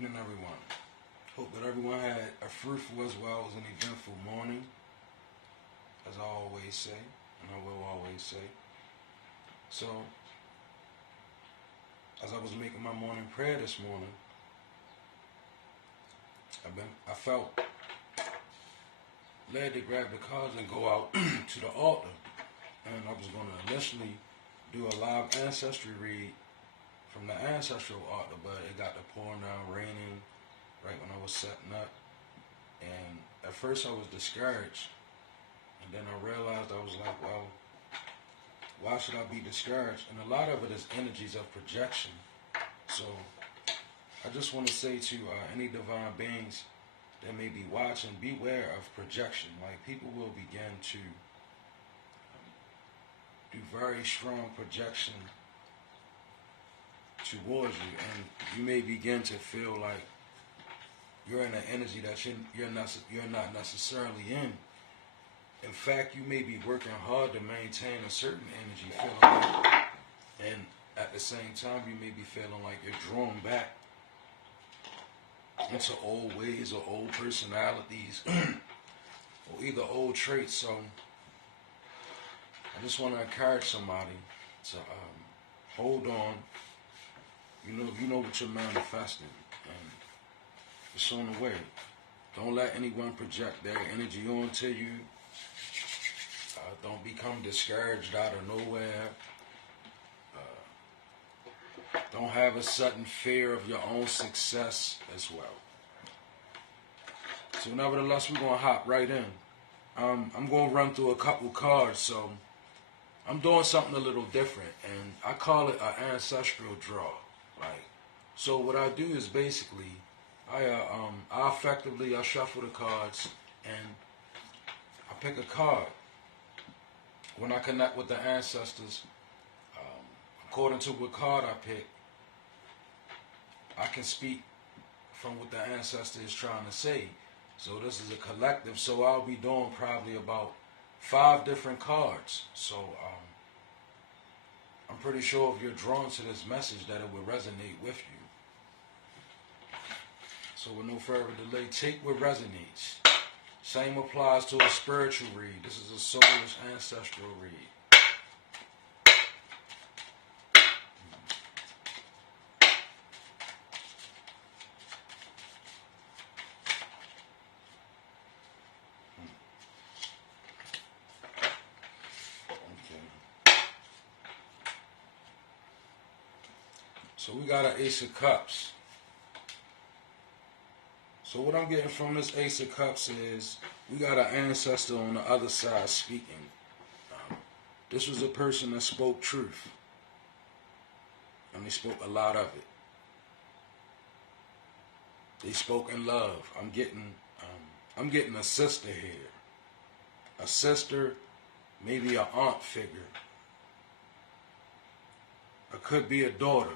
evening, everyone. Hope that everyone had a fruitful as well as an eventful morning, as I always say, and I will always say. So, as I was making my morning prayer this morning, I felt led to grab the cards and go out to the altar. And I was going to initially do a live ancestry read from the ancestral altar, but it got to pouring down, raining right when I was setting up. And at first I was discouraged, and then I realized, I was like, well, why should I be discouraged? And a lot of it is energies of projection. So I just want to say to any divine beings that may be watching, beware of projection. Like, people will begin to do very strong projection towards you, and you may begin to feel like you're in an energy that you're not necessarily in. In fact, you may be working hard to maintain a certain energy, feeling like, and at the same time, you may be feeling like you're drawn back into old ways or old personalities or either old traits. So I just want to encourage somebody to hold on. You know what you're manifesting, and it's on the way. Don't let anyone project their energy onto you. Don't become discouraged out of nowhere. Don't have a sudden fear of your own success as well. So nevertheless, we're going to hop right in. I'm going to run through a couple cards. So I'm doing something a little different, and I call it an ancestral draw. Like, so what I do is basically, I shuffle the cards, and I pick a card. When I connect with the ancestors, according to what card I pick, I can speak from what the ancestor is trying to say. So this is a collective, so I'll be doing probably about 5 different cards. So I'm pretty sure if you're drawn to this message that it will resonate with you. So with no further delay, take what resonates. Same applies to a spiritual read. This is a soulless ancestral read. So we got an Ace of Cups. So what I'm getting from this Ace of Cups is we got an ancestor on the other side speaking. This was a person that spoke truth, and they spoke a lot of it. They spoke in love. I'm getting a sister here, a sister, maybe an aunt figure. It could be a daughter.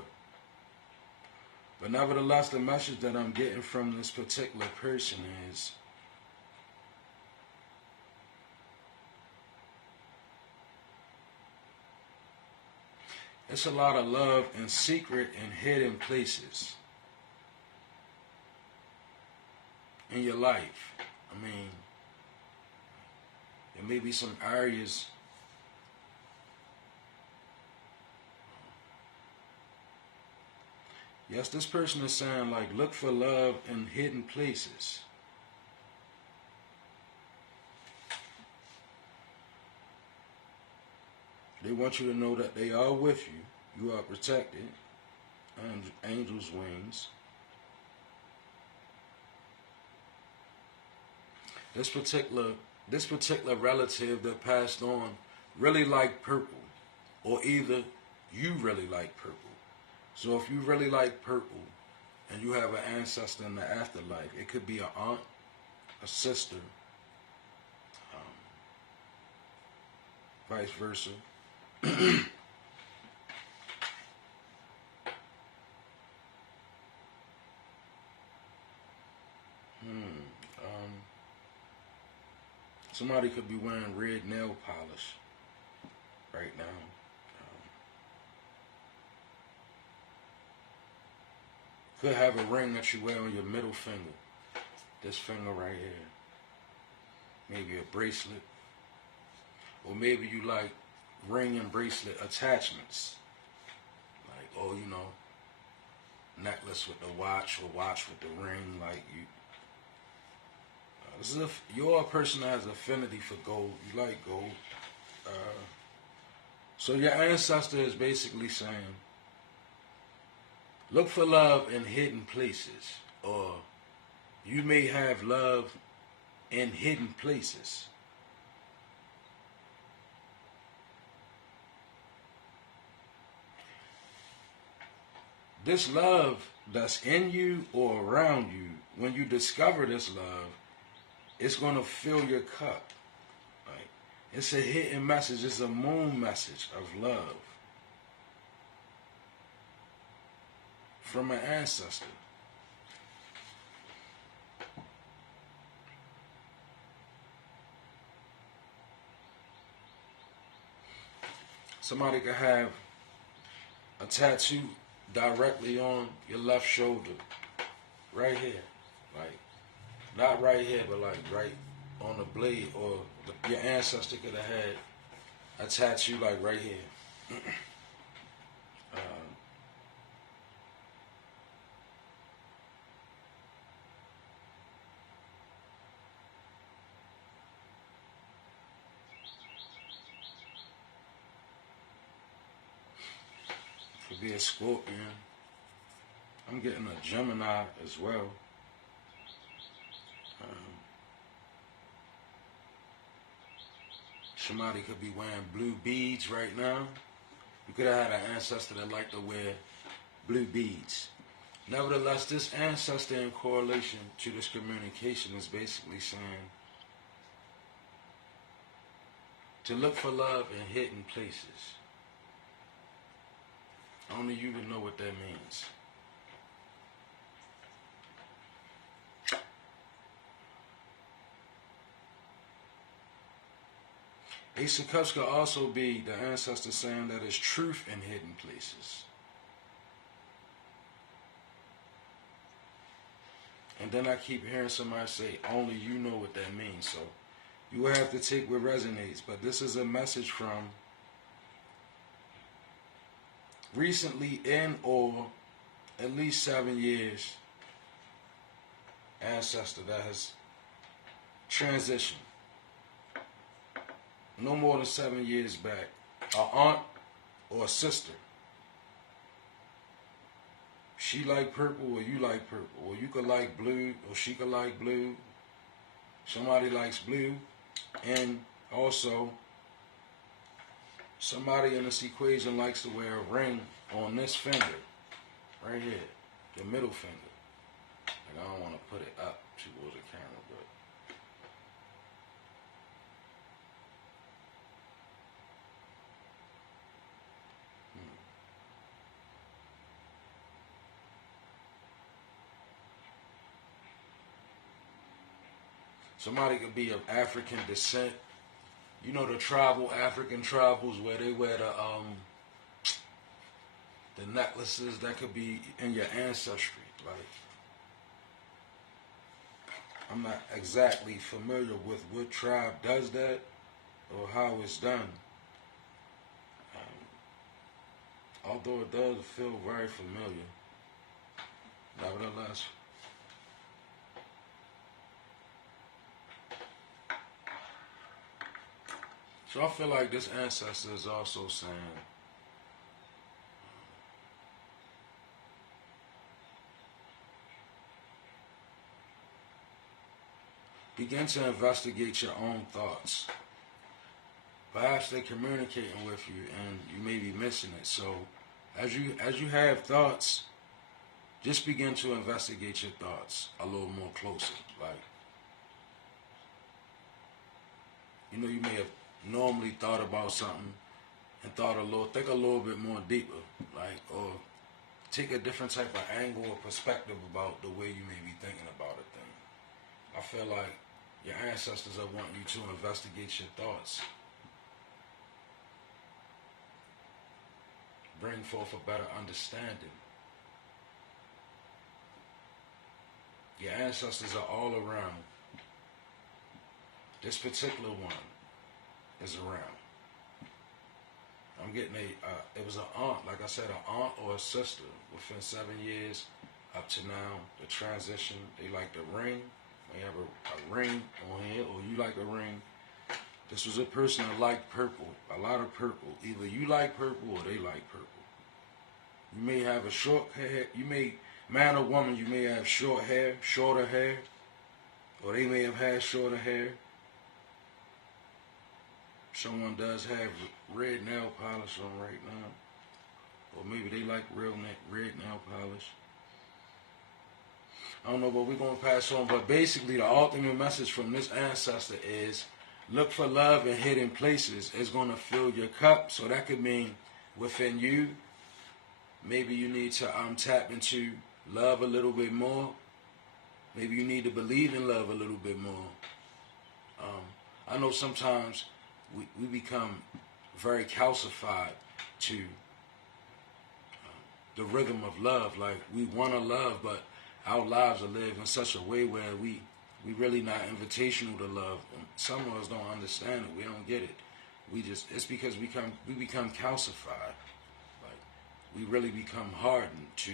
But nevertheless, the message that I'm getting from this particular person is it's a lot of love in secret and hidden places in your life. I mean, there may be some areas yes, this person is saying, like, look for love in hidden places. They want you to know that they are with you. You are protected. And angels' wings. This particular relative that passed on really liked purple. Or either you really like purple. So if you really like purple and you have an ancestor in the afterlife, it could be an aunt, a sister, vice versa. Somebody could be wearing red nail polish right now. could have a ring that you wear on your middle finger. This finger right here. Maybe a bracelet. Or maybe you like ring and bracelet attachments. Like, oh, you know, necklace with the watch or watch with the ring. Like, you. This is if you're a person that has affinity for gold. You like gold. So your ancestor is basically saying, look for love in hidden places. Or you may have love in hidden places. This love that's in you or around you, when you discover this love, it's going to fill your cup. Like, it's a hidden message. It's a moon message of love from an ancestor. Somebody could have a tattoo directly on your left shoulder, right here, like not right here, but like right on the blade, or your ancestor could have had a tattoo like right here. Could be a Scorpion. I'm getting a Gemini as well. Somebody could be wearing blue beads right now. You could have had an ancestor that liked to wear blue beads. Nevertheless, this ancestor in correlation to this communication is basically saying to look for love in hidden places. Only you would know what that means. Ace of Cups could also be the ancestor saying that there's truth in hidden places. And then I keep hearing somebody say, only you know what that means. So you will have to take what resonates. But this is a message from recently in or at least 7 years ancestor that has transitioned. No more than 7 years back. An aunt or a sister. She like purple or you like purple. Or you could like blue or she could like blue. Somebody likes blue. And also, somebody in this equation likes to wear a ring on this finger. Right here. The middle finger. Like, I don't want to put it up towards the camera, but somebody could be of African descent. You know the African tribals where they wear the necklaces that could be in your ancestry. Like, I'm not exactly familiar with what tribe does that or how it's done. Although it does feel very familiar. Nevertheless, so I feel like this ancestor is also saying begin to investigate your own thoughts. Perhaps they're communicating with you and you may be missing it. So as you have thoughts, just begin to investigate your thoughts a little more closer. Like, you know, you may have normally thought about something and think a little bit more deeper, like, or take a different type of angle or perspective about the way you may be thinking about a thing. I feel like your ancestors are wanting you to investigate your thoughts. Bring forth a better understanding. Your ancestors are all around. This particular one is around. I'm getting it was an aunt, like I said, an aunt or a sister within 7 years up to now, the transition. They like the ring. They have a ring on here, or you like a ring. This was a person that liked purple, a lot of purple. Either you like purple or they like purple. You may have a short hair, man or woman, you may have shorter hair, or they may have had shorter hair. Someone does have red nail polish on right now. Or maybe they like red nail polish. I don't know, but we're going to pass on. But basically, the ultimate message from this ancestor is look for love in hidden places. It's going to fill your cup. So that could mean within you. Maybe you need to tap into love a little bit more. Maybe you need to believe in love a little bit more. I know sometimes we become very calcified to the rhythm of love. Like, we want to love, but our lives are lived in such a way where we really not invitational to love. Some of us don't understand it. We don't get it. It's because we become calcified. Like, we really become hardened to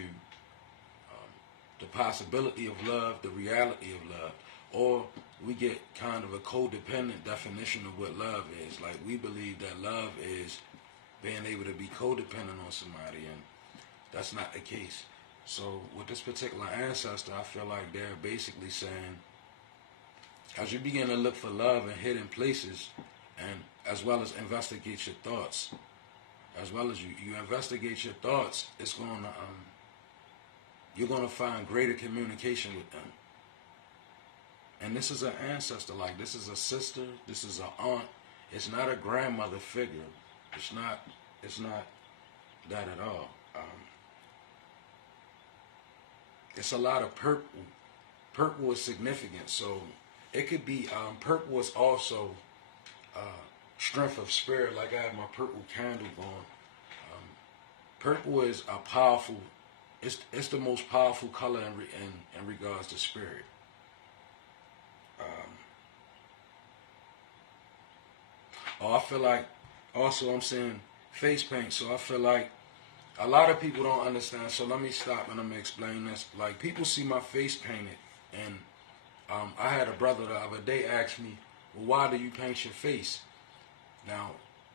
the possibility of love, the reality of love. Or we get kind of a codependent definition of what love is. Like, we believe that love is being able to be codependent on somebody, and that's not the case. So with this particular ancestor, I feel like they're basically saying, as you begin to look for love in hidden places, and as well as investigate your thoughts, as well as you investigate your thoughts, it's going to you're going to find greater communication with them. And this is an ancestor, like this is a sister, this is an aunt. It's not a grandmother figure. It's not that at all. It's a lot of purple. Purple is significant, so it could be purple is also strength of spirit. Like, I have my purple candle going. Purple is a powerful. It's the most powerful color in regards to spirit. I feel like also I'm saying face paint, so I feel like a lot of people don't understand. So let me stop and I'm gonna explain this. Like, people see my face painted, and I had a brother the other day ask me, well, why do you paint your face? Now,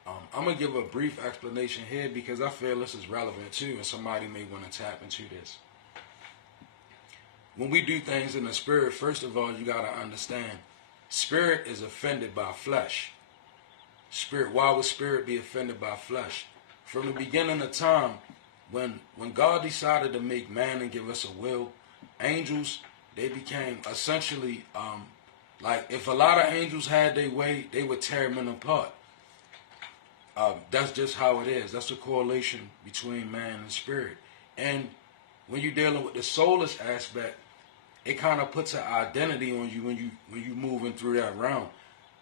I'm gonna give a brief explanation here because I feel this is relevant too, and somebody may want to tap into this. When we do things in the spirit, first of all, you gotta understand, spirit is offended by flesh. Spirit, why would spirit be offended by flesh? From the beginning of time, when God decided to make man and give us a will, angels, they became essentially like, if a lot of angels had their way, they would tear men apart. That's just how it is. That's the correlation between man and spirit. And when you're dealing with the soulless aspect, it kind of puts an identity on you when you moving through that realm.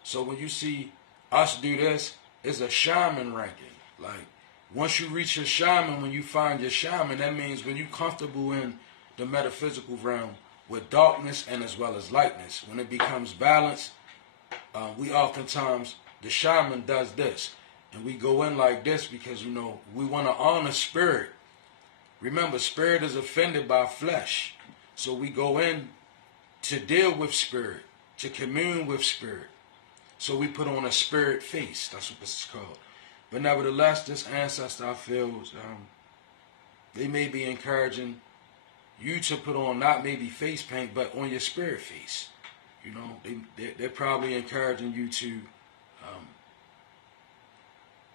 So when you see us do this, it's a shaman ranking. Like, once you reach your shaman, when you find your shaman, that means when you're comfortable in the metaphysical realm with darkness and as well as lightness, when it becomes balanced, we oftentimes, the shaman does this. And we go in like this because, we want to honor spirit. Remember, spirit is offended by flesh. So we go in to deal with spirit, to commune with spirit. So we put on a spirit face. That's what this is called. But nevertheless, this ancestor, I feel, they may be encouraging you to put on not maybe face paint, but on your spirit face. They're probably encouraging you to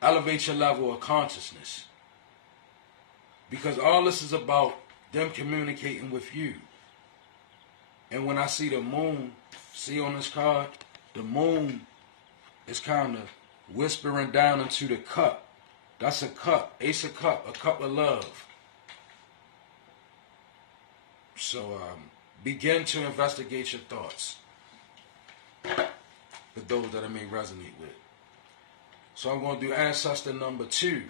elevate your level of consciousness. Because all this is about them communicating with you. And when I see the moon, see on this card, the moon is kind of whispering down into the cup. That's a cup, ace of cup, a cup of love. So begin to investigate your thoughts for those that I may resonate with. So I'm going to do ancestor number 2.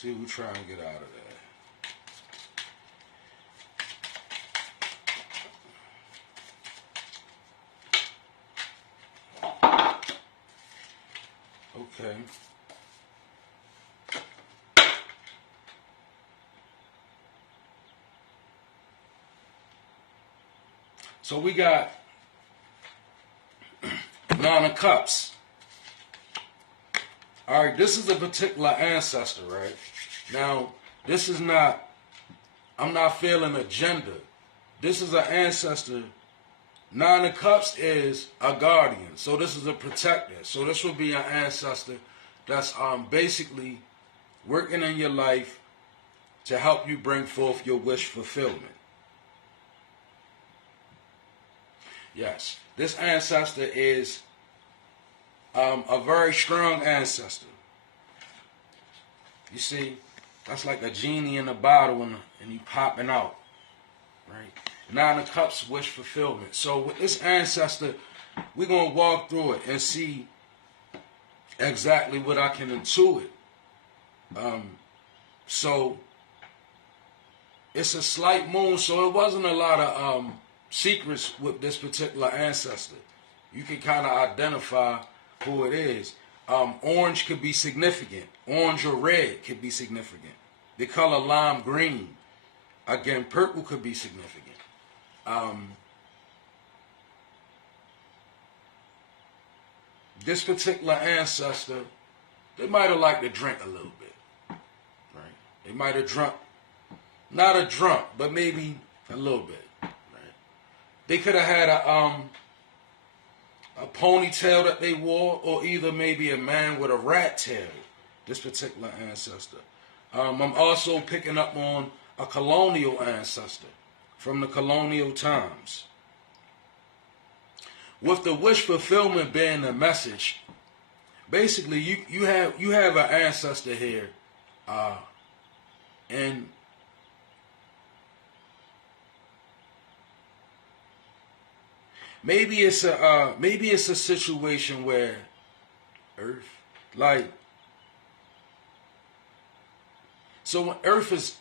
see who try and get out of there. Okay. So we got Nine of Cups. All right, this is a particular ancestor, right? Now, this is not, I'm not feeling a gender. This is an ancestor. Nine of Cups is a guardian. So this is a protector. So this would be an ancestor that's basically working in your life to help you bring forth your wish fulfillment. Yes, this ancestor is a very strong ancestor. You see, that's like a genie in a bottle and you popping out, right? Nine of Cups, wish fulfillment. So with this ancestor, we're going to walk through it and see exactly what I can intuit. So it's a slight moon, so it wasn't a lot of secrets with this particular ancestor. You can kind of identify who it is. Orange could be significant. Orange or red could be significant. The color lime green. Again, purple could be significant. This particular ancestor, they might have liked to drink a little bit. Right? They might have drunk, not a drunk, but maybe a little bit. They could have had a ponytail that they wore, or either maybe a man with a rat tail, this particular ancestor. I'm also picking up on a colonial ancestor from the colonial times. With the wish fulfillment being the message, basically you have an ancestor here, and maybe it's a situation where Earth, like, so when Earth is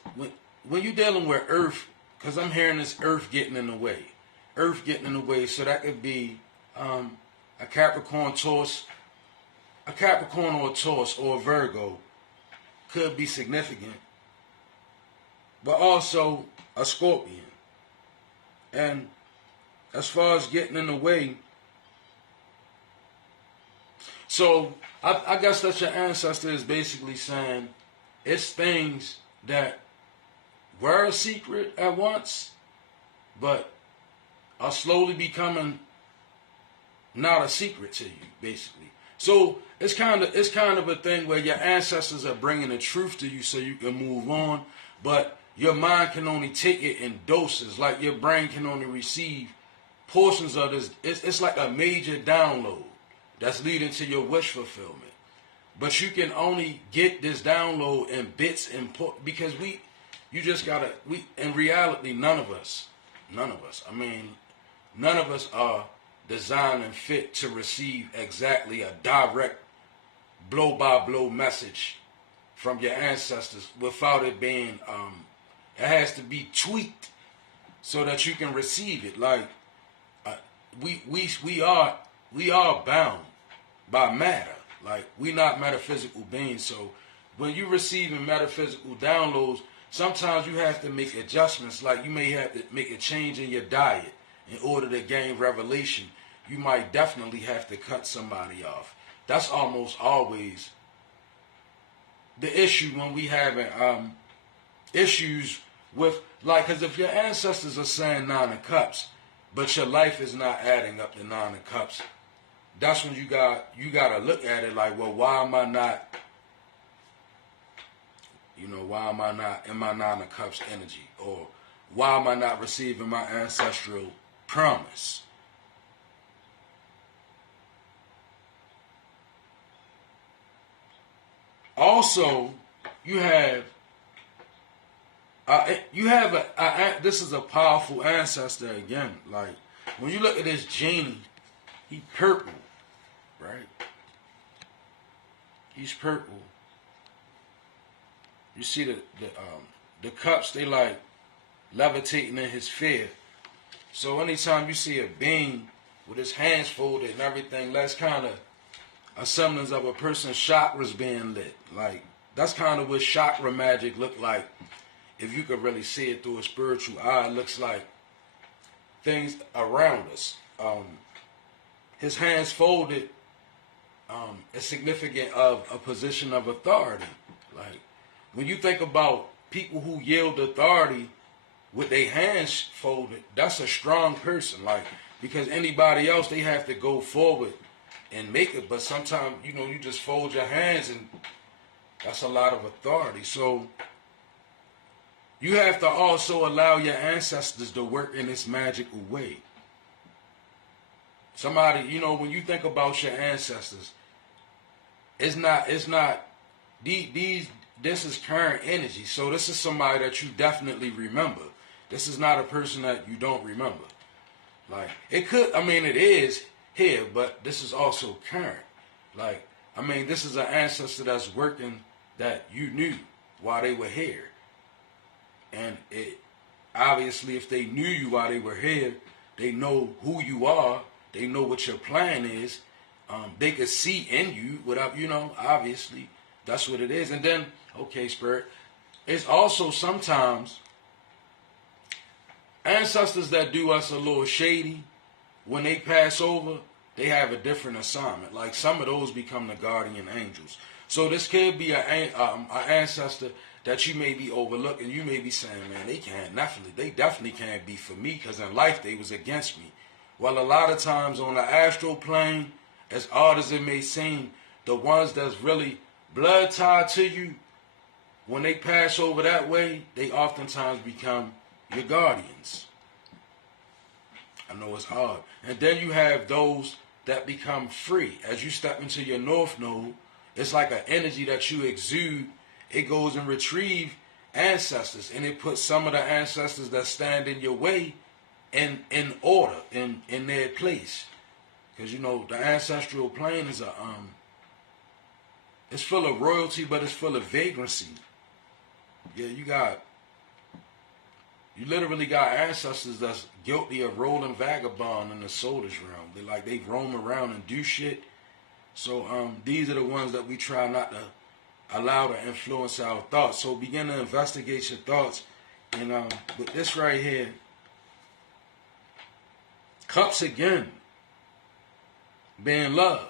when you're dealing with Earth, because I'm hearing this Earth getting in the way, Earth getting in the way, so that could be a Capricorn, Taurus, a Capricorn or a Taurus or a Virgo could be significant, but also a Scorpion. And as far as getting in the way, so I guess that your ancestor is basically saying it's things that were a secret at once, but are slowly becoming not a secret to you, basically. So it's kind of a thing where your ancestors are bringing the truth to you so you can move on, but your mind can only take it in doses. Like your brain can only receive portions of this. It's like a major download that's leading to your wish fulfillment. But you can only get this download in bits and because in reality, none of us, I mean, none of us are designed and fit to receive exactly a direct blow-by-blow message from your ancestors without it being, it has to be tweaked so that you can receive it. Like, we are bound by matter. Like, we not metaphysical beings. So when you're receiving metaphysical downloads, sometimes you have to make adjustments. Like, you may have to make a change in your diet in order to gain revelation. You might definitely have to cut somebody off. That's almost always the issue when we having issues with, like, because if your ancestors are saying Nine of Cups, but your life is not adding up to Nine of Cups, that's when you got to look at it like, well, why am I not in my Nine of Cups energy? Or why am I not receiving my ancestral promise? Also, you have this is a powerful ancestor again. Like, when you look at this genie, he purple, right? He's purple. you see the cups, they like levitating in his fear. So anytime you see a being with his hands folded and everything, that's kind of a semblance of a person's chakras being lit. Like, that's kind of what chakra magic look like. If you could really see it through a spiritual eye, it looks like things around us. His hands folded is significant of a position of authority. Like, when you think about people who yield authority with their hands folded, that's a strong person. Like, because anybody else, they have to go forward and make it. But sometimes, you just fold your hands, and that's a lot of authority. So you have to also allow your ancestors to work in this magical way. Somebody, when you think about your ancestors, it's not this is current energy. So this is somebody that you definitely remember. This is not a person that you don't remember. Like, it is here, but this is also current. Like, this is an ancestor that's working that you knew while they were here. And it obviously, if they knew you while they were here, they know who you are. They know what your plan is. They could see in you without, obviously, that's what it is. And then, okay, Spirit, it's also sometimes ancestors that do us a little shady. When they pass over, they have a different assignment. Like, some of those become the guardian angels. So this could be an ancestor that you may be overlooking. You may be saying, man, they definitely can't be for me, because in life they was against me. Well, a lot of times on the astral plane, as odd as it may seem, the ones that's really blood tied to you, when they pass over that way, they oftentimes become your guardians. I know it's hard. And then you have those that become free. As you step into your north node, it's like an energy that you exude. It goes and retrieve ancestors, and it puts some of the ancestors that stand in your way in order, in their place. Because the ancestral plane is it's full of royalty, but it's full of vagrancy. Yeah, you literally got ancestors that's guilty of rolling vagabond in the soulish realm. They roam around and do shit. So these are the ones that we try not to allow to influence our thoughts. So begin to investigate your thoughts. And with this right here, cups again, being love.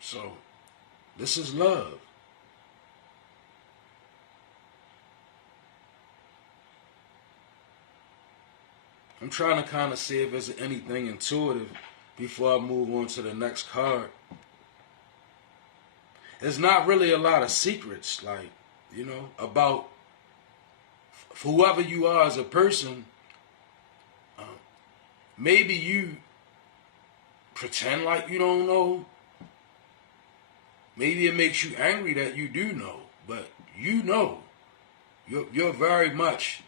So this is love. I'm trying to kind of see if there's anything intuitive before I move on to the next card. There's not really a lot of secrets, about whoever you are as a person. Maybe you pretend like you don't know. Maybe it makes you angry that you do know, but you know. You're very much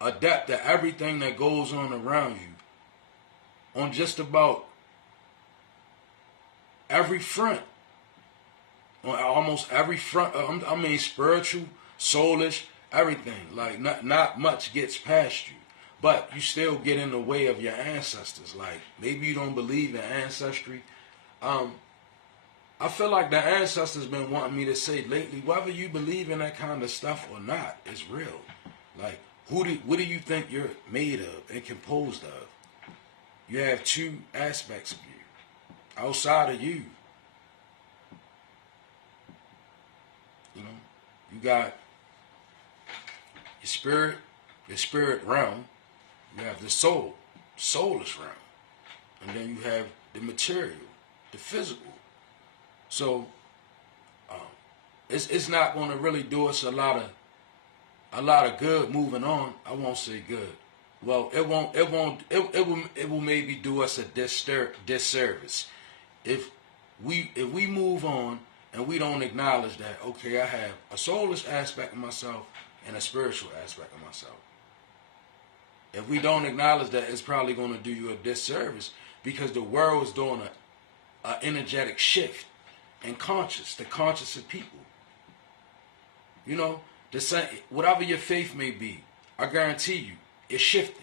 adept at everything that goes on around you, on just about every front, on almost every front. Spiritual, soulish, everything. Like, not much gets past you. But you still get in the way of your ancestors. Like, maybe you don't believe in ancestry. I feel like the ancestors been wanting me to say lately, whether you believe in that kind of stuff or not, it's real. Like, what do you think you're made of and composed of? You have two aspects of you outside of you. You got your spirit realm. You have the soul, soulless realm. And then you have the material, the physical. So it's not going to really do us a lot of good moving on. I won't say good. Well, it will maybe do us a disservice if we move on and we don't acknowledge that, okay, I have a soulless aspect of myself and a spiritual aspect of myself. If we don't acknowledge that, it's probably going to do you a disservice, because the world is doing an energetic shift and the conscious of people. You know, the same, whatever your faith may be, I guarantee you, it shifted.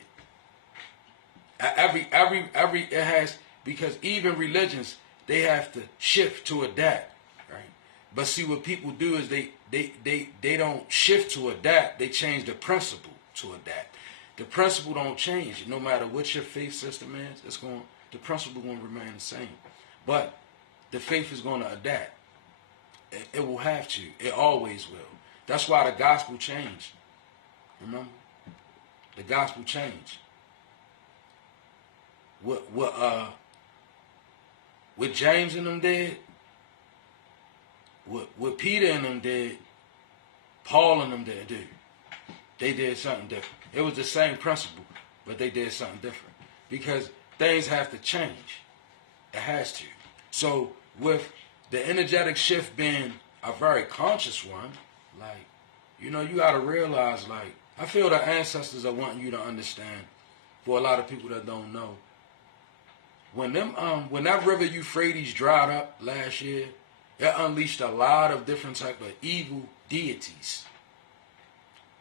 Every it has, because even religions, they have to shift to adapt, right? But see, what people do is they don't shift to adapt. They change the principle to adapt. The principle don't change. No matter what your faith system is, the principle going to remain the same. But the faith is going to adapt. It will have to. It always will. That's why the gospel changed. Remember? The gospel changed. What James and them did, what Peter and them did, Paul and them did do. They did something different. It was the same principle, but they did something different. Because things have to change. It has to. So with the energetic shift being a very conscious one, like, you know, you gotta realize, like, I feel the ancestors are wanting you to understand, for a lot of people that don't know, when that river Euphrates dried up last year, it unleashed a lot of different type of evil deities.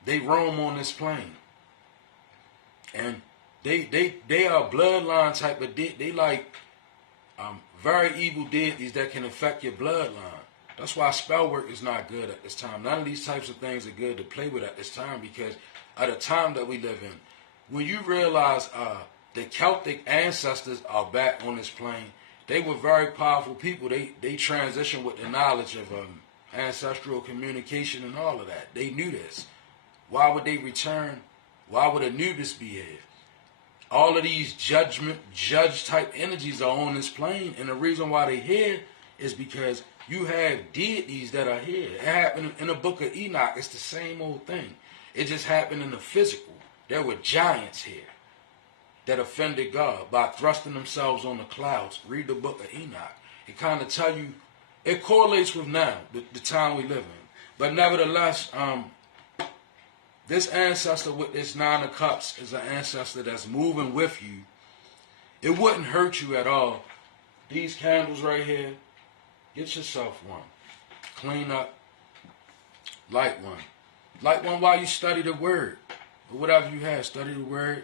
They roam on this plane, and they are bloodline type of they like very evil deities that can affect your bloodline. That's why spell work is not good at this time. None of these types of things are good to play with at this time, because of the time that we live in. When you realize the Celtic ancestors are back on this plane, they were very powerful people. They transitioned with the knowledge of ancestral communication and all of that. They knew this. Why would they return? Why would Anubis be here? All of these judge type energies are on this plane, and the reason why they're here is because you have deities that are here. It happened in the book of Enoch. It's the same old thing. It just happened in the physical. There were giants here that offended God by thrusting themselves on the clouds. Read the book of Enoch. It kind of tell you, it correlates with now, the time we live in. But nevertheless, this ancestor with this 9 of cups is an ancestor that's moving with you. It wouldn't hurt you at all. These candles right here, get yourself one. Clean up. Light one. Light one while you study the word. Or whatever you have, study the word.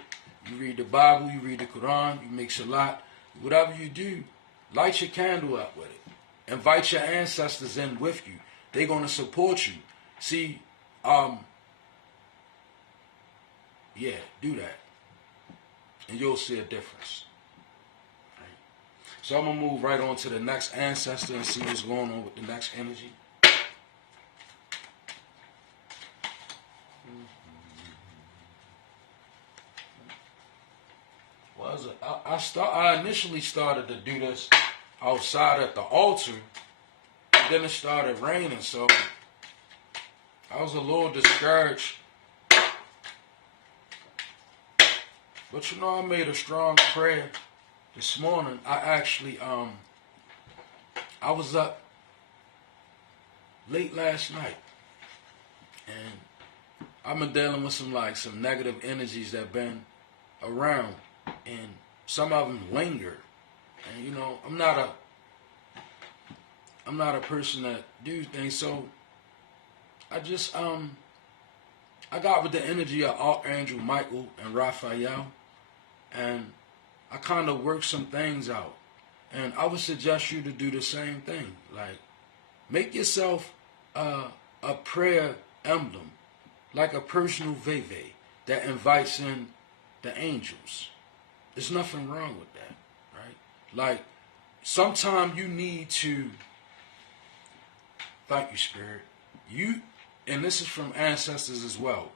You read the Bible, you read the Quran, you make salat. Whatever you do, light your candle up with it. Invite your ancestors in with you. They're going to support you. See, yeah, do that. And you'll see a difference. Right. So I'm going to move right on to the next ancestor and see what's going on with the next energy. I initially started to do this outside at the altar, and then it started raining, so I was a little discouraged. But you know, I made a strong prayer this morning. I actually, I was up late last night, and I've been dealing with some negative energies that been around, and some of them linger. And you know, I'm not a person that do things, so I just I got with the energy of Archangel Michael and Raphael, and I kind of worked some things out. And I would suggest you to do the same thing. Like, make yourself a prayer emblem, like a personal veve that invites in the angels. There's nothing wrong with that, right? Like, sometimes you need to, thank you, Spirit, and this is from ancestors as well.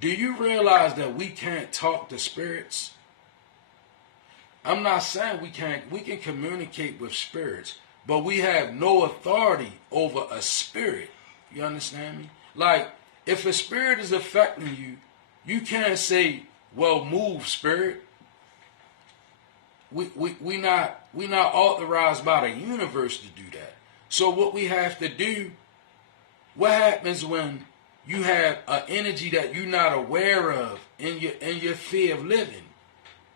Do you realize that we can't talk to spirits? I'm not saying we can't. We can communicate with spirits, but we have no authority over a spirit. You understand me? Like, if a spirit is affecting you, you can't say, well, move, spirit. We not authorized by the universe to do that. So what we have to do, what happens when you have an energy that you're not aware of in your fear of living?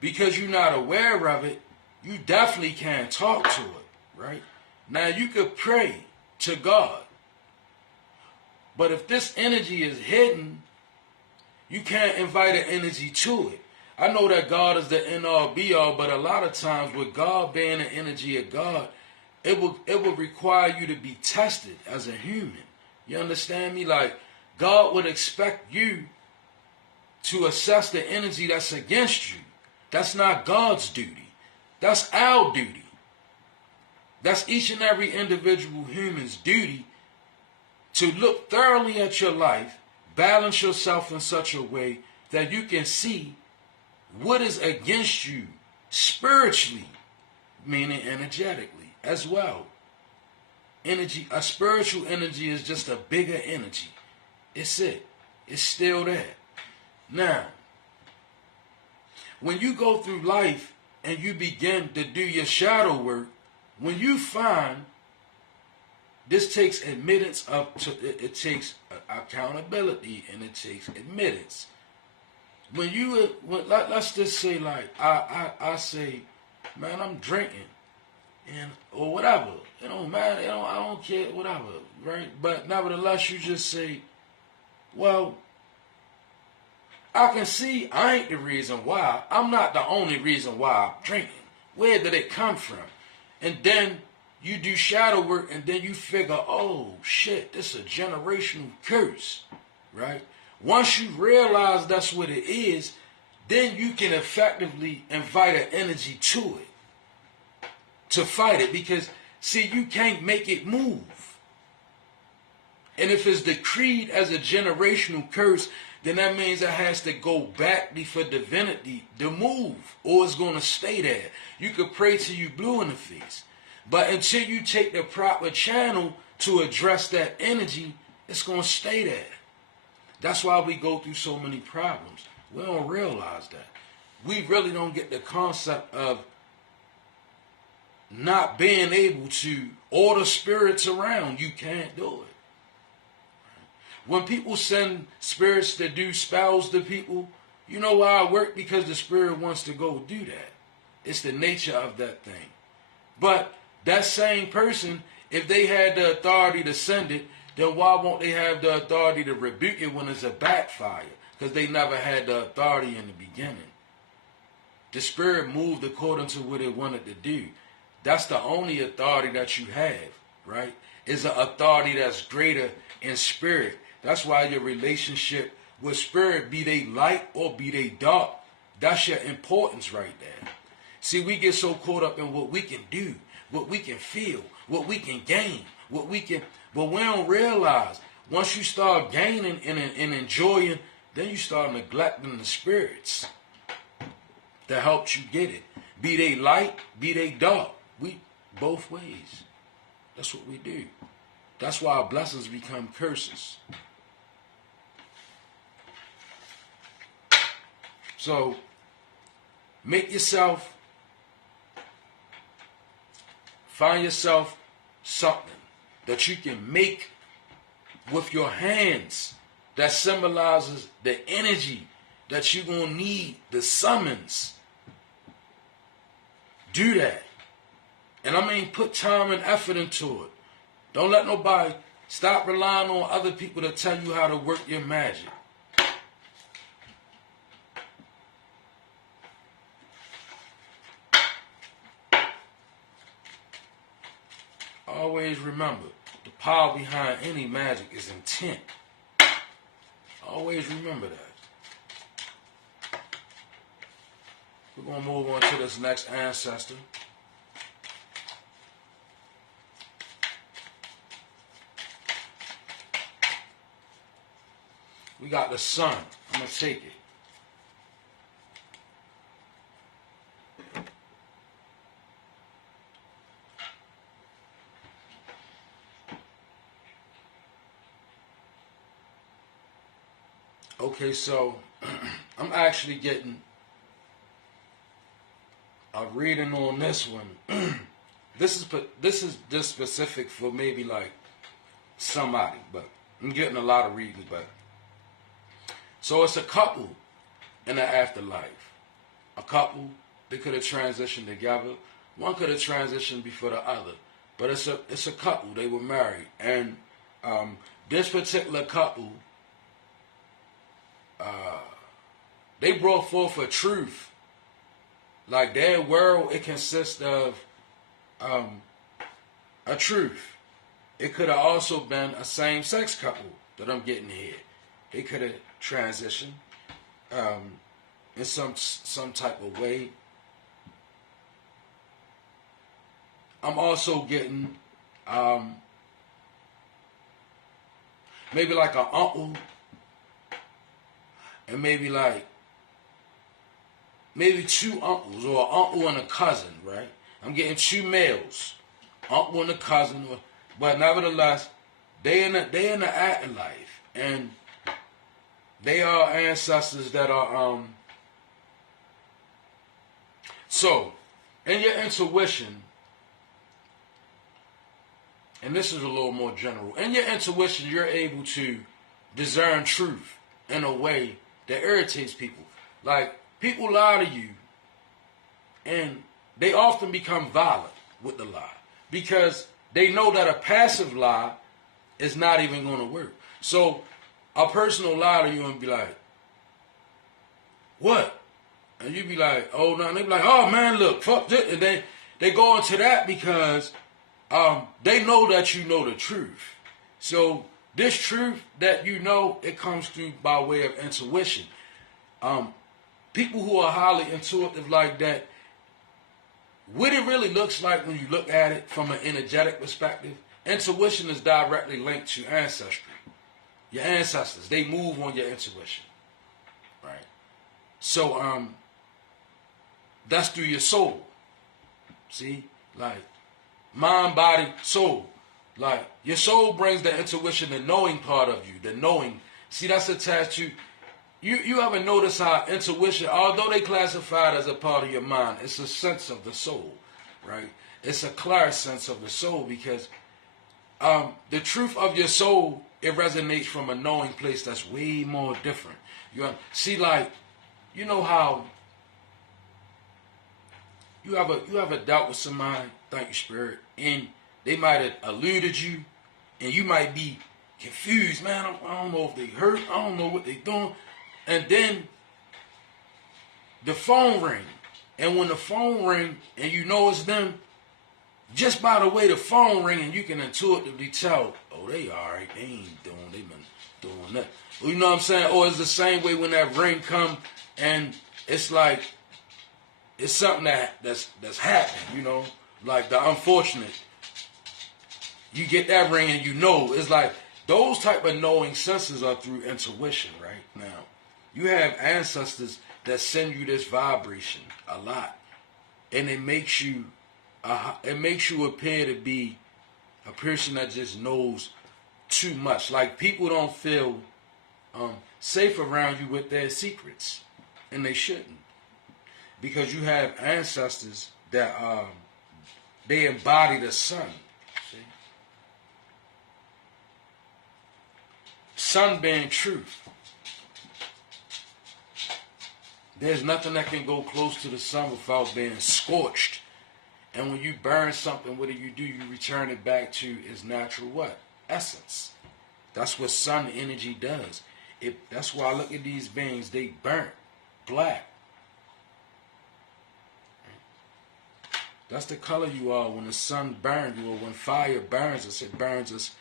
Because you're not aware of it, you definitely can't talk to it, right? Now you could pray to God, But if this energy is hidden, you can't invite an energy to it. I know that God is the end all be all, but a lot of times with God being the energy of God, it will require you to be tested as a human. You understand me? Like, God would expect you to assess the energy that's against you. That's not God's duty. That's our duty. That's each and every individual human's duty to look thoroughly at your life, balance yourself in such a way that you can see what is against you spiritually, meaning energetically as well. Energy, a spiritual energy is just a bigger energy. It's it. It's still there. Now, when you go through life and you begin to do your shadow work, when you find this takes admittance it takes accountability, and it takes admittance. Let's just say, like, I say, man, I'm drinking, and or whatever. It don't matter. I don't care, whatever, right? But nevertheless, you just say, well, I can see I ain't the reason why. I'm not the only reason why I'm drinking. Where did it come from? And then you do shadow work, and then you figure, oh shit, this is a generational curse, right? Once you realize that's what it is, then you can effectively invite an energy to it, to fight it, because see, you can't make it move. And if it's decreed as a generational curse, then that means it has to go back before divinity to move, or it's going to stay there. You could pray till you blue in the face, but until you take the proper channel to address that energy, it's going to stay there. That's why we go through so many problems. We don't realize that. We really don't get the concept of not being able to order spirits around. You can't do it. When people send spirits to do spells to people, you know why it works? Because the spirit wants to go do that. It's the nature of that thing. But that same person, if they had the authority to send it, then why won't they have the authority to rebuke it when it's a backfire? Because they never had the authority in the beginning. The spirit moved according to what it wanted to do. That's the only authority that you have, right? Is an authority that's greater in spirit. That's why your relationship with spirit, be they light or be they dark, that's your importance right there. See, we get so caught up in what we can do, what we can feel, what we can gain, but we don't realize once you start gaining and enjoying, then you start neglecting the spirits that helped you get it. Be they light, be they dark. We both ways. That's what we do. That's why our blessings become curses. So, find yourself something that you can make with your hands that symbolizes the energy that you're going to need, the summons. Do that. And I mean, put time and effort into it. Don't let nobody stop relying on other people to tell you how to work your magic. Always remember, the power behind any magic is intent. Always remember that. We're going to move on to this next ancestor. We got the sun. I'm going to take it. Okay, so I'm actually getting a reading on this one. This is just specific for maybe like somebody, but I'm getting a lot of readings. But so it's a couple in the afterlife. A couple, they could have transitioned together. One could have transitioned before the other, but it's a couple. They were married, and This particular couple, they brought forth a truth. Like their world, it consists of a truth. It could have also been a same-sex couple that I'm getting here. They could have transitioned in some type of way. I'm also getting maybe like an uncle and maybe two uncles or an uncle and a cousin, right? I'm getting two males, uncle and a cousin, but nevertheless, they in the afterlife, and they are ancestors that are So, in your intuition, and this is a little more general, in your intuition, you're able to discern truth in a way that irritates people. Like, people lie to you, and they often become violent with the lie because they know that a passive lie is not even going to work. So, a person will lie to you and be like, what? And you be like, oh no, and they be like, oh man, look, fuck this. And they go into that because they know that you know the truth. So this truth that you know, it comes through by way of intuition. People who are highly intuitive like that, what it really looks like when you look at it from an energetic perspective, intuition is directly linked to ancestry. Your ancestors, they move on your intuition, right? So that's through your soul. See, like mind, body, soul. Like your soul brings the intuition, the knowing part of you, the knowing. See, that's attached to you. Ever notice how intuition, although they classify it as a part of your mind, it's a sense of the soul, right? It's a clear sense of the soul because the truth of your soul, it resonates from a knowing place that's way more different. See, like, you know how you ever dealt with somebody, thank you, Spirit, and they might have eluded you, and you might be confused, man. I don't know if they hurt, I don't know what they doing, and then the phone ring, and when the phone ring, and you know it's them, just by the way the phone ringing, you can intuitively tell, oh, they all right, they been doing that. You know what I'm saying? Or it's the same way when that ring come, and it's like, it's something that's happening, you know? Like the unfortunate. You get that ring and you know, it's like, those type of knowing senses are through intuition, right? Now, you have ancestors that send you this vibration a lot. And it makes you appear to be a person that just knows too much. Like people don't feel safe around you with their secrets, and they shouldn't, because you have ancestors that they embody the sun. See? Sun being truth. There's nothing that can go close to the sun without being scorched. And when you burn something, what do? You return it back to its natural what? Essence. That's what sun energy does. That's why I look at these beings, they burnt black. That's the color you are when the sun burns you, or when fire burns us, it burns us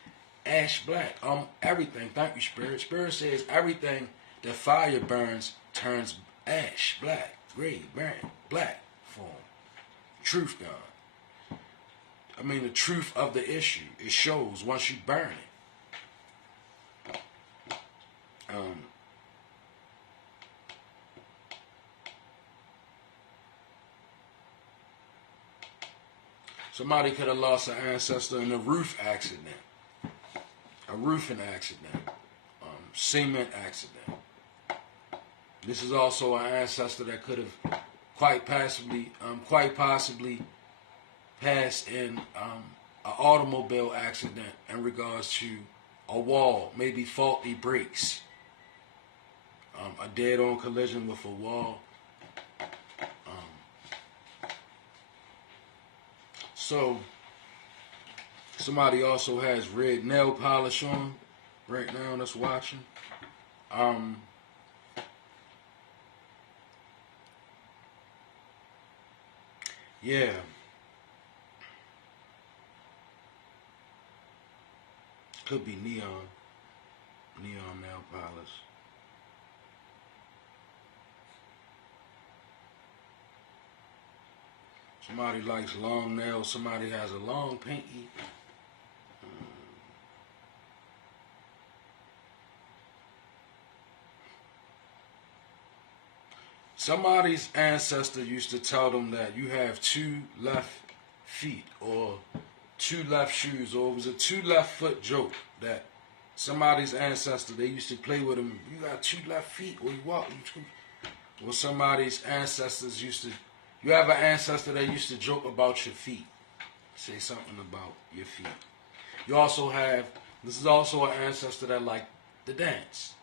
ash black. Everything, thank you, Spirit. Spirit says everything that fire burns turns ash, black, gray, burn, black form. Truth gone. I mean, the truth of the issue, it shows once you burn it. Somebody could have lost an ancestor in a roof accident, a roofing accident, cement accident. This is also an ancestor that could have quite possibly passed in an automobile accident in regards to a wall, maybe faulty brakes, a dead-on collision with a wall. So Somebody also has red nail polish on right now that's watching. Yeah. Could be neon. Neon nail polish. Somebody likes long nails. Somebody has a long pinky. Somebody's ancestor used to tell them that you have 2 left feet or 2 left shoes, or it was a 2 left foot joke that somebody's ancestor, they used to play with them. You got 2 left feet, or you walk. Or somebody's ancestors used to, you have an ancestor that used to joke about your feet. Say something about your feet. You also have, this is also an ancestor that liked to dance.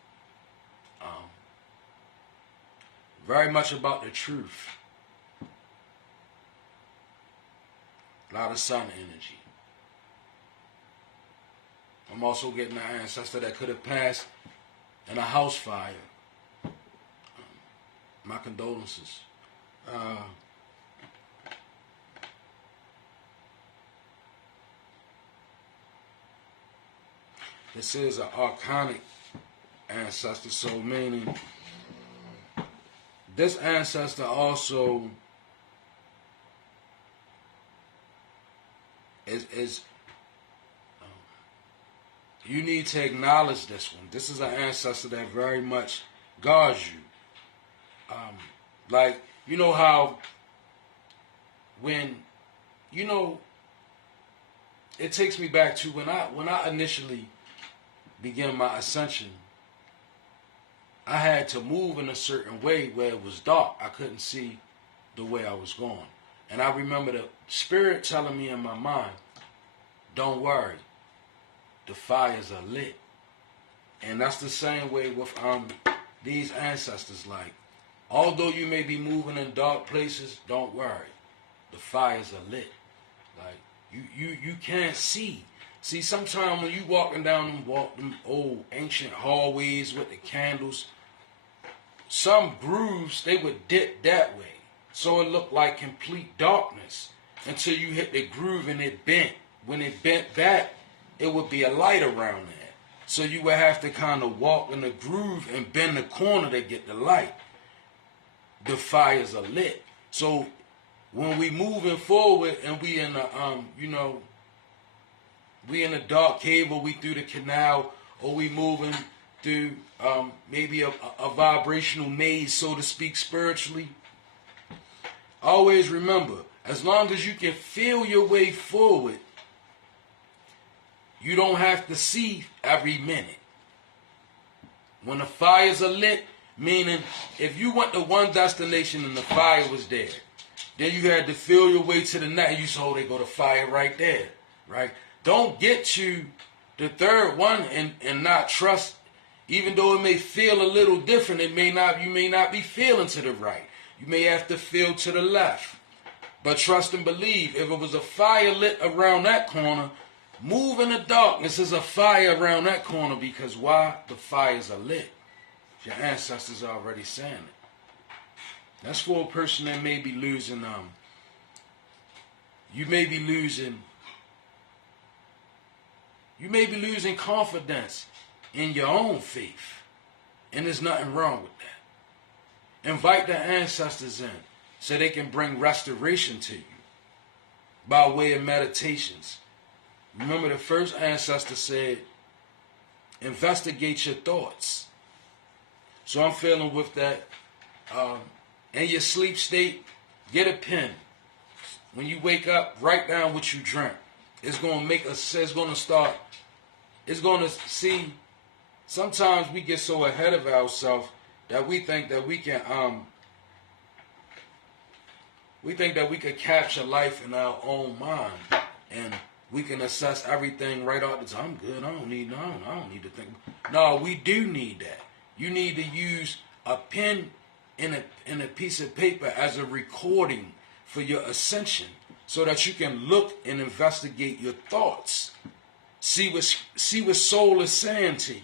Very much about the truth. A lot of sun energy. I'm also getting an ancestor that could have passed in a house fire. My condolences. This is an archonic ancestor, so meaning this ancestor also is you need to acknowledge this one. This is an ancestor that very much guards you. Like, you know how when, you know, it takes me back to when I initially began my ascension. I had to move in a certain way where it was dark. I couldn't see the way I was going. And I remember the spirit telling me in my mind, don't worry, the fires are lit. And that's the same way with these ancestors. Like, although you may be moving in dark places, don't worry, the fires are lit. Like, you can't see. See, sometimes when you walking down them old ancient hallways with the candles, some grooves, they would dip that way. So it looked like complete darkness until you hit the groove and it bent. When it bent back, it would be a light around there. So you would have to kind of walk in the groove and bend the corner to get the light. The fires are lit. So when we moving forward and we in the, we in a dark cave, or we through the canal, or we moving through maybe a vibrational maze, so to speak, spiritually. Always remember, as long as you can feel your way forward, you don't have to see every minute. When the fires are lit, meaning if you went to one destination and the fire was there, then you had to feel your way to the next, and you saw, they go to fire right there, right? Don't get to the third one and not trust, even though it may feel a little different. You may not be feeling to the right. You may have to feel to the left. But trust and believe, if it was a fire lit around that corner, move in the darkness. There's a fire around that corner, because why? The fires are lit. Your ancestors are already saying it. That's for a person that may be losing, you may be losing confidence in your own faith. And there's nothing wrong with that. Invite the ancestors in so they can bring restoration to you by way of meditations. Remember, the first ancestor said, investigate your thoughts. So I'm feeling with that. In your sleep state, get a pen. When you wake up, write down what you dreamt. It's going to see, sometimes we get so ahead of ourselves that we think that we can could capture life in our own mind, and we can assess everything right off the top. I'm good. I don't need to think. No, we do need that. You need to use a pen and a piece of paper as a recording for your ascension, so that you can look and investigate your thoughts. See what soul is saying to you.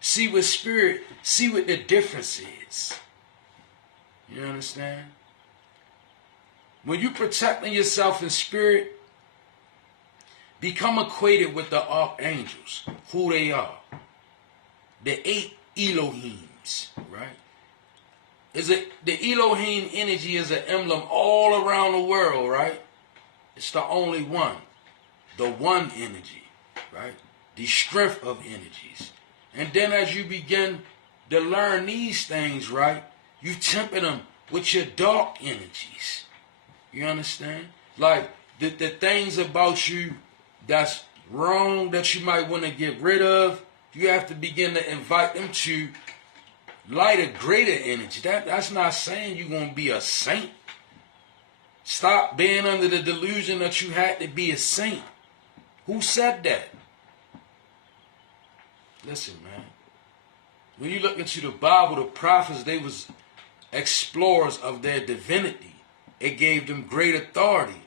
See what spirit, see what the difference is. You understand? When you're protecting yourself in spirit, become acquainted with the archangels, who they are. The 8 Elohims, right? The Elohim energy is an emblem all around the world, right? It's the only one. The one energy, right? The strength of energies. And then as you begin to learn these things, right, you temper them with your dark energies. You understand? Like the things about you that's wrong that you might want to get rid of, you have to begin to invite them to lighter, greater energy. That's not saying you're going to be a saint. Stop being under the delusion that you had to be a saint. Who said that? Listen, man. When you look into the Bible, the prophets, they was explorers of their divinity. It gave them great authority.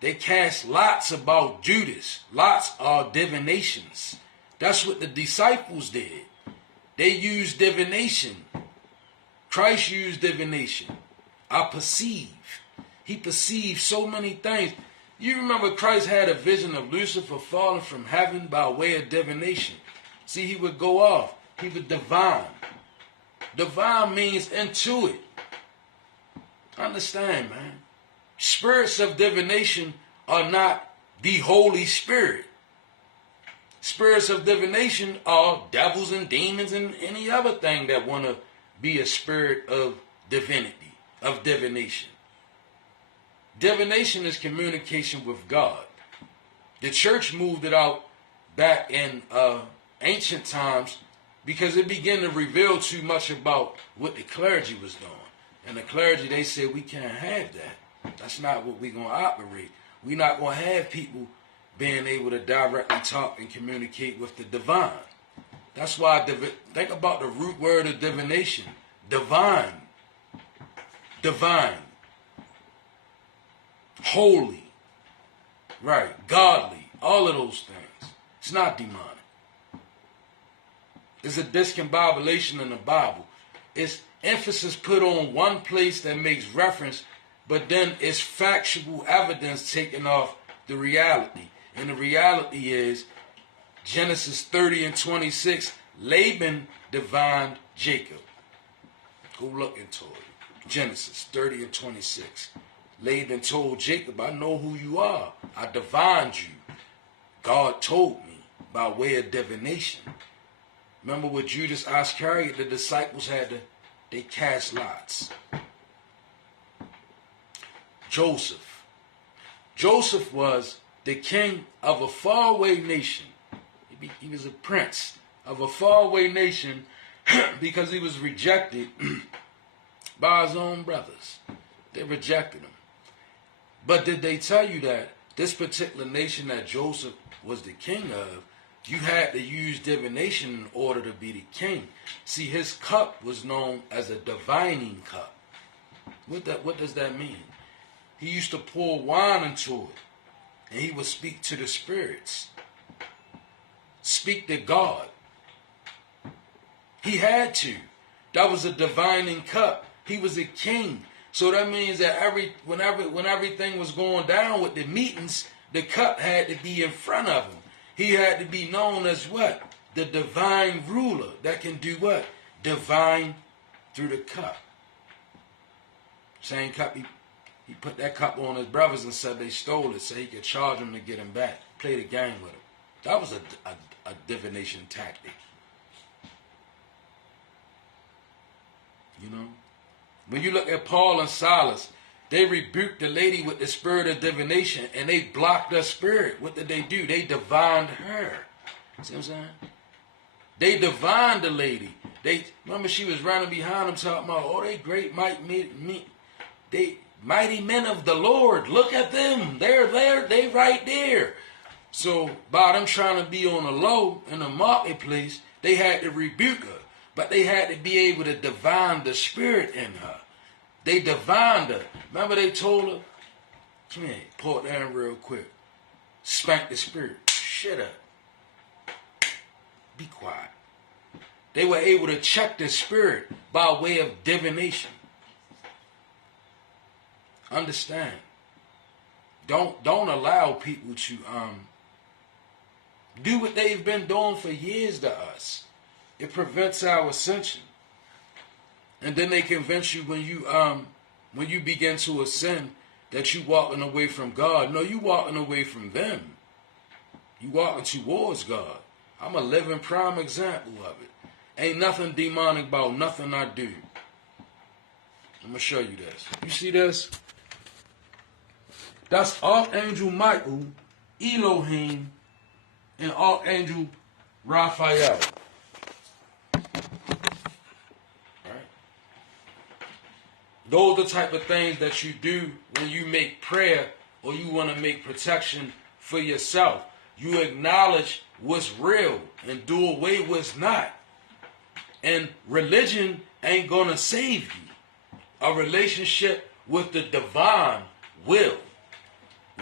They cast lots about Judas. Lots are divinations. That's what the disciples did. They used divination. Christ used divination. I perceive. He perceived so many things. You remember Christ had a vision of Lucifer falling from heaven by way of divination. See, he would go off. He would divine. Divine means intuit. Understand, man. Spirits of divination are not the Holy Spirit. Spirits of divination are devils and demons and any other thing that want to be a spirit of divinity, of divination. Divination is communication with God. The church moved it out back in ancient times because it began to reveal too much about what the clergy was doing. And the clergy, they said, we can't have that. That's not what we're going to operate. We're not going to have people being able to directly talk and communicate with the divine. That's why, think about the root word of divination. Divine. Divine. Holy. Right. Godly. All of those things. It's not demonic. It's a discombobulation in the Bible. It's emphasis put on one place that makes reference, but then it's factual evidence taken off the reality. And the reality is Genesis 30 and 26, Laban divined Jacob. Go look into it. Genesis 30 and 26. Laban told Jacob, I know who you are. I divined you. God told me by way of divination. Remember with Judas Iscariot, the disciples they cast lots. Joseph. Joseph was the king of a faraway nation. He was a prince of a faraway nation because he was rejected by his own brothers. They rejected him. But did they tell you that this particular nation that Joseph was the king of, you had to use divination in order to be the king? See, his cup was known as a divining cup. What does that mean? He used to pour wine into it, and he would speak to the spirits. Speak to God. He had to. That was a divining cup. He was a king. So that means that when everything was going down with the meetings, the cup had to be in front of him. He had to be known as what? The divine ruler that can do what? Divine through the cup. Same cup, he put that cup on his brothers and said they stole it so he could charge them to get him back. Play the game with him. That was a divination tactic. You know? When you look at Paul and Silas, they rebuked the lady with the spirit of divination and they blocked her spirit. What did they do? They divined her. See what I'm saying? They divined the lady. Remember she was running behind them talking about, oh, they great they mighty men of the Lord. Look at them. They're there. They right there. So by them trying to be on the low in the marketplace, they had to rebuke her. But they had to be able to divine the spirit in her. They divined her. Remember they told her, Come here, pull it down real quick. Spank the spirit. Shut up. Be quiet. They were able to check the spirit by way of divination. Understand. Don't allow people to do what they've been doing for years to us. It prevents our ascension. And then they convince you when you begin to ascend that you walking away from God. No, you walking away from them. You walking towards God. I'm a living prime example of it. Ain't nothing demonic about nothing I do. I'm gonna show you this. You see this? That's Archangel Michael, Elohim, and Archangel Raphael. Those are the type of things that you do when you make prayer or you want to make protection for yourself. You acknowledge what's real and do away with what's not. And religion ain't going to save you. A relationship with the divine will.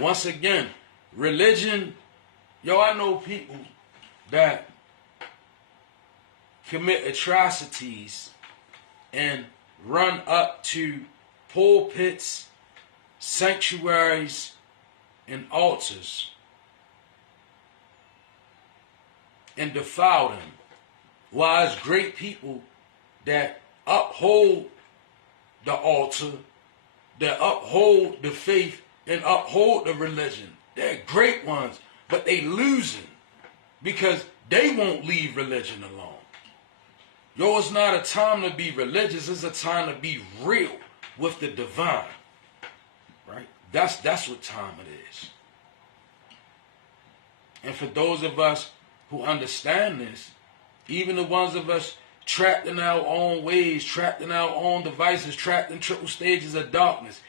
Once again, religion, I know people that commit atrocities and run up to pulpits, sanctuaries, and altars and defile them. While it's great people that uphold the altar, that uphold the faith, and uphold the religion. They're great ones, but they losing because they won't leave religion alone. It's not a time to be religious. It's a time to be real with the divine. Right? That's what time it is. And for those of us who understand this, even the ones of us trapped in our own ways, trapped in our own devices, trapped in triple stages of darkness,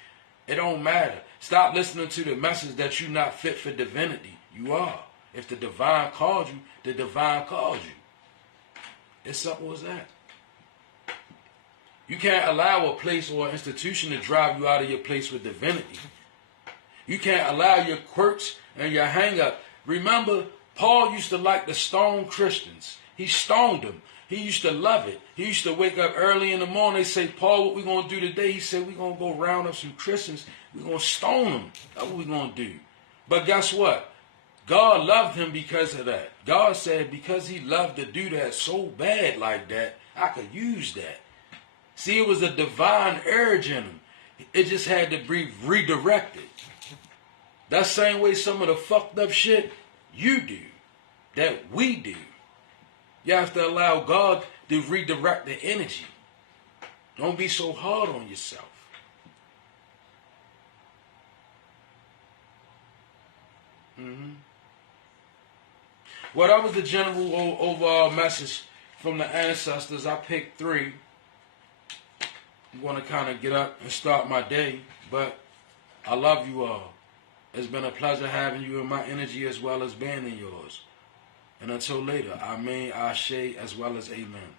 it don't matter. Stop listening to the message that you're not fit for divinity. You are. If the divine called you, the divine calls you. It's simple as that. You can't allow a place or an institution to drive you out of your place with divinity. You can't allow your quirks and your hang-up. Remember, Paul used to like to stone Christians. He stoned them. He used to love it. He used to wake up early in the morning. They say, Paul, what we going to do today? He said, we're going to go round up some Christians. We're going to stone them. That's what we're going to do. But guess what? God loved him because of that. God said because he loved to do that so bad like that, I could use that. See, it was a divine urge in him. It just had to be redirected. That same way some of the fucked up shit you do, that we do. You have to allow God to redirect the energy. Don't be so hard on yourself. Well, that was the general overall message from the ancestors. I picked 3. I'm going to kind of get up and start my day, but I love you all. It's been a pleasure having you in my energy as well as being in yours. And until later, Amen, Ashe, as well as Amen.